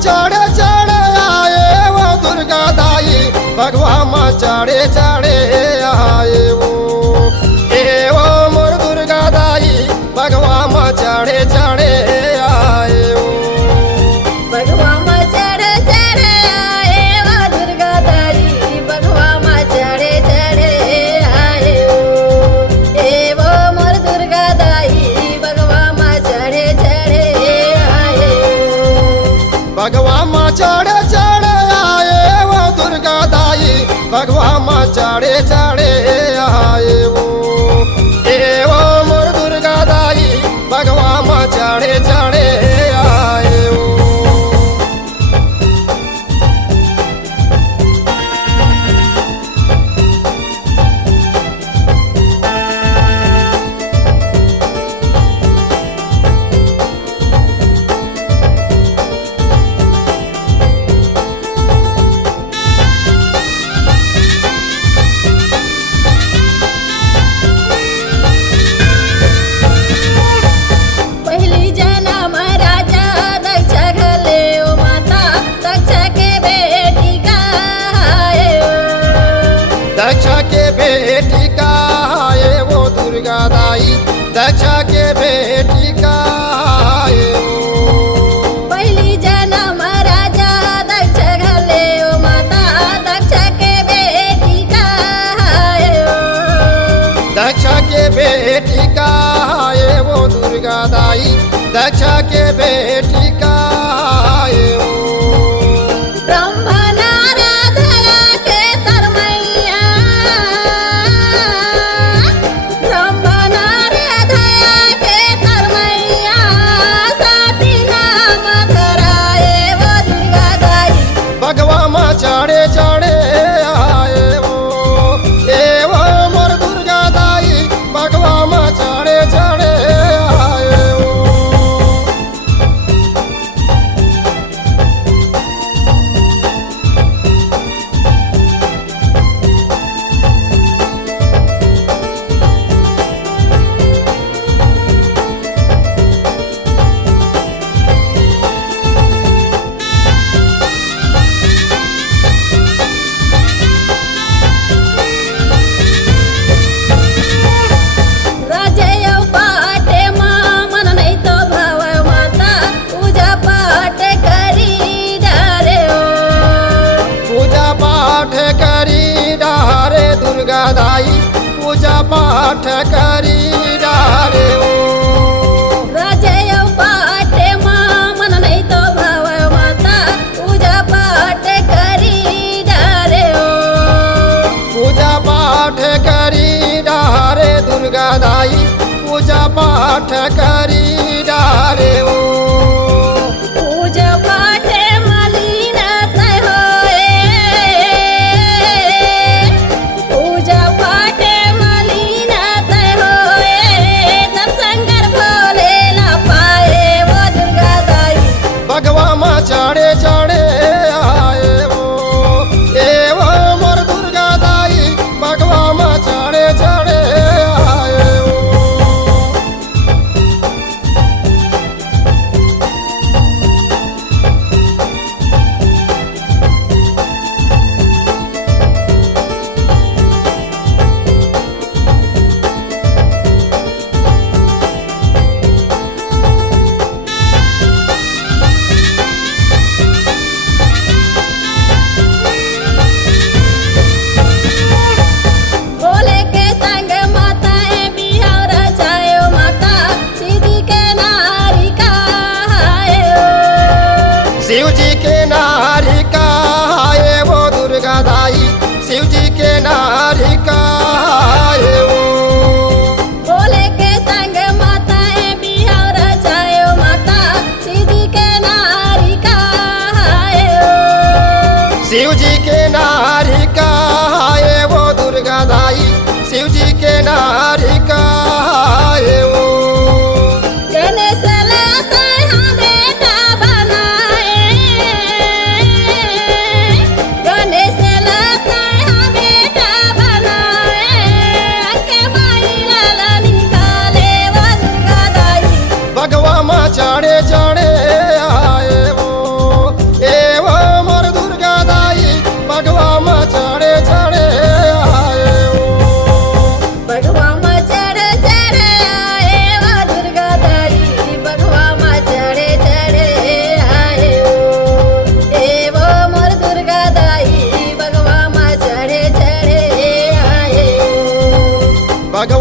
चढ़े चढ़े आए वो दुर्गा दाई, भगवा माँ चढ़े चढ़े आए वो मोर दुर्गा दाई, भगवा माँ चढ़े चढ़े आए वो। भगवा माँ चढ़े चढ़े आए वो दुर्गा दाई, भगवा माँ चढ़े चढ़े आए वो मोर दुर्गा दाई, भगवा माँ चढ़े चढ़े आए भगवा माँ चढ़े चढ़े आए वो दुर्गा दाई, भगवा माँ चढ़े चढ़े आए वो मोर दुर्गा दाई, भगवा माँ चढ़े चढ़े आए वो। पहली जन्म राजा दक्ष घले ओ माता, दक्ष के बेटी का आए दक्ष के बेटी का आए वो दुर्गा दाई, दक्ष के बेटी का आए वो। पहली जन्म राजा दक्ष घले ओ माता, दक्ष के बेटी का आए दक्ष के बेटी का आए वो दुर्गा दाई, दक्ष के बेटी का आए वो। ब्रह्मा नारदया के तरमैया, ब्रह्मा नारदया के तरमैया, साथी नाम धराए वो दुर्गा दाई, भगवा माँ चढ़े चढ़े आए वो मोर दुर्गा दाई, भगवा माँ चढ़े चढ़े आए वो। राजय पाटे माँ मन नहीं तो भाव माता, पूजा पाठ करी डारे पूजा पाठ करी डारे दुर्गा दाई, पूजा पाठ करी डारे ओ। राजय पाटे माँ मन नहीं तो भाव माता, पूजा पाठ करी डारे पूजा पाठ करी डारे दुर्गा दाई, पूजा पाठ करी डारे ओ। पूजा पाठ मलिन तय होए, पूजा पाठ मलिन तय होए, दर्शन कर भोले ना पाए वो दुर्गा दाई, भगवा माँ चढ़े चढ़े आए वो मोर दुर्गा दाई, भगवा माँ चढ़े चढ़े आए वो।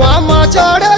भगवा माँ चढ़े